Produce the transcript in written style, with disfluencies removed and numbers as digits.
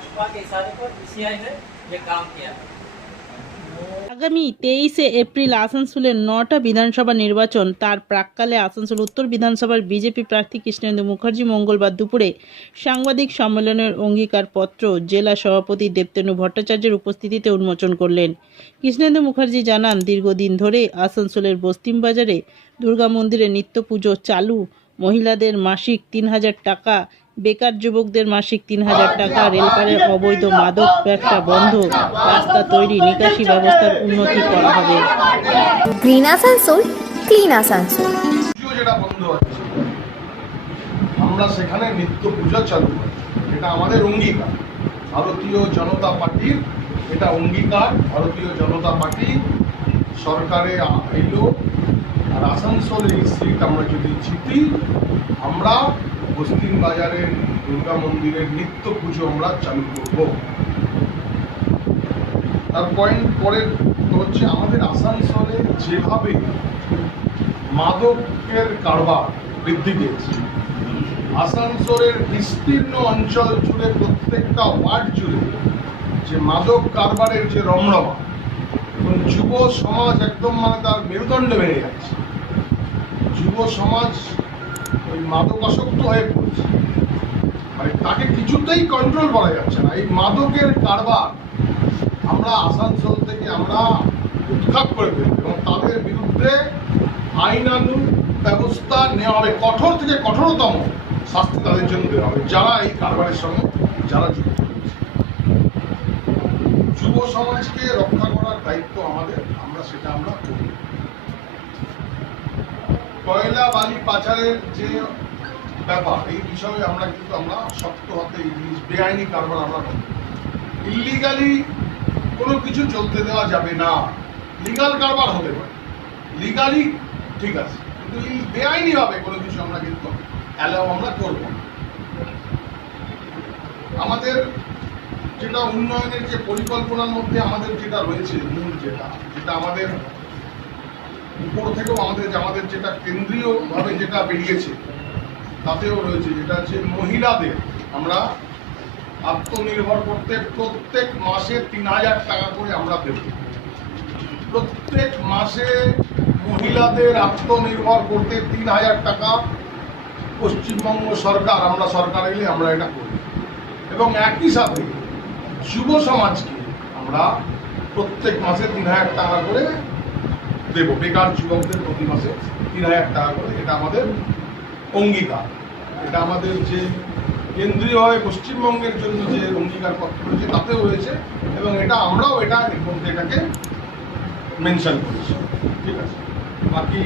भाजपा के इशारे पर बीसीआई ने ये काम किया है। আগামী 23শে এপ্রিল আসানসোলের 9টা বিধানসভা নির্বাচন। তার প্রাক্কালে আসানসোল উত্তর বিধানসভার বিজেপি প্রার্থী কৃষ্ণেন্দু মুখার্জি মঙ্গলবার দুপুরে সাংবাদিক সম্মেলনের অঙ্গীকারপত্র জেলা সভাপতি দেবতেনু ভট্টাচার্যের উপস্থিতিতে উন্মোচন করলেন। কৃষ্ণেন্দু মুখার্জি জানান, দীর্ঘদিন ধরে আসানসোলের বস্তিম বাজারে দুর্গা মন্দিরে নিত্য পুজো চালু, মহিলাদের মাসিক 3000 টাকা, বেকার যুবকদের মাসিক 3000 টাকা, রেলপারের অবৈধ মাদক ব্যবসা বন্ধ, রাস্তা তৈরি, নিকাশি ব্যবস্থার উন্নতি করা হবে। Green Asansol, clean Asansol. পুজো যেটা বন্ধ আছে আমরা সেখানে নিত্য পূজা চালু করি, এটা আমাদের অঙ্গীকার। ভারতীয় জনতা পার্টির এটা অঙ্গীকার। ভারতীয় জনতা পার্টি সরকারে এলো, আর আসানসোলের এই সিট আমরা যদি জিতি, আমরা বস্তিম বাজারের দুর্গা মন্দিরের নিত্য পুজো আমরা চালু করব। তার পয়েন্ট পরের হচ্ছে আমাদের আসানসোলে যেভাবে মাদকের কারবার বৃদ্ধি পেয়েছে, আসানসোলের বিস্তীর্ণ অঞ্চল জুড়ে প্রত্যেকটা ওয়ার্ড জুড়ে যে মাদক কারবারের যে রমরমা, এবং যুব সমাজ একদম তার মেরুদণ্ডে বেড়ে যাচ্ছে। যুব সমাজ ওই মাদকাসক্ত হয়ে পড়ছে, তাকে কিছুতেই কন্ট্রোল করা যাচ্ছে না। এই মাদকের কারবার আমরা আসানসোল থেকে আমরা উৎখাত করে দেব এবং তাদের বিরুদ্ধে আইনানুগ ব্যবস্থা নেওয়া হবে, কঠোর থেকে কঠোরতম শাস্তি তাদের জন্য দেওয়া হবে যারা এই কারবারের সঙ্গে যারা যুক্ত হয়েছে। যুব সমাজকে রক্ষা করার দায়িত্ব আমাদের, আমরা সেটা আমরা করি। কয়লা বালি পাচারের যে ব্যাপার, এই বিষয়ে আমরা কিন্তু আমরা শক্ত হাতে এই জিনিস বেআইনি কারবার আমরা করি। ইলিগালি কোনো কিছু চলতে দেওয়া যাবে না। লিগাল কারবার হতে পারে, লিগালি ঠিক আছে, কিন্তু বেআইনি ভাবে কোনো কিছু আমরা কিন্তু অ্যালাউ আমরা করব। আমাদের যেটা উন্নয়নের যে পরিকল্পনার মধ্যে আমাদের যেটা রয়েছে, মূল যেটা আমাদের উপর থেকেও আমাদের যেটা কেন্দ্রীয়ভাবে যেটা বেরিয়েছে তাতেও রয়েছে, যেটা হচ্ছে মহিলাদের আমরা আত্মনির্ভর করতে প্রত্যেক মাসে 3000 টাকা করে আমরা দেব। প্রত্যেক মাসে মহিলাদের আত্মনির্ভর করতে 3000 টাকা পশ্চিমবঙ্গ সরকার, আমরা সরকার এলে আমরা এটা করি। এবং একই সাথে যুব সমাজকে আমরা প্রত্যেক মাসে 3000 টাকা করে দেব, বেকার যুবকদের প্রতি মাসে 3000 টাকা করে। এটা আমাদের অঙ্গীকার, এটা আমাদের যে কেন্দ্রীয়ভাবে পশ্চিমবঙ্গের জন্য যে অঙ্গীকারপত্র রয়েছে তাতেও রয়েছে, এবং এটা আমরাও এটাকে মেনশন করেছি। ঠিক আছে, বাকি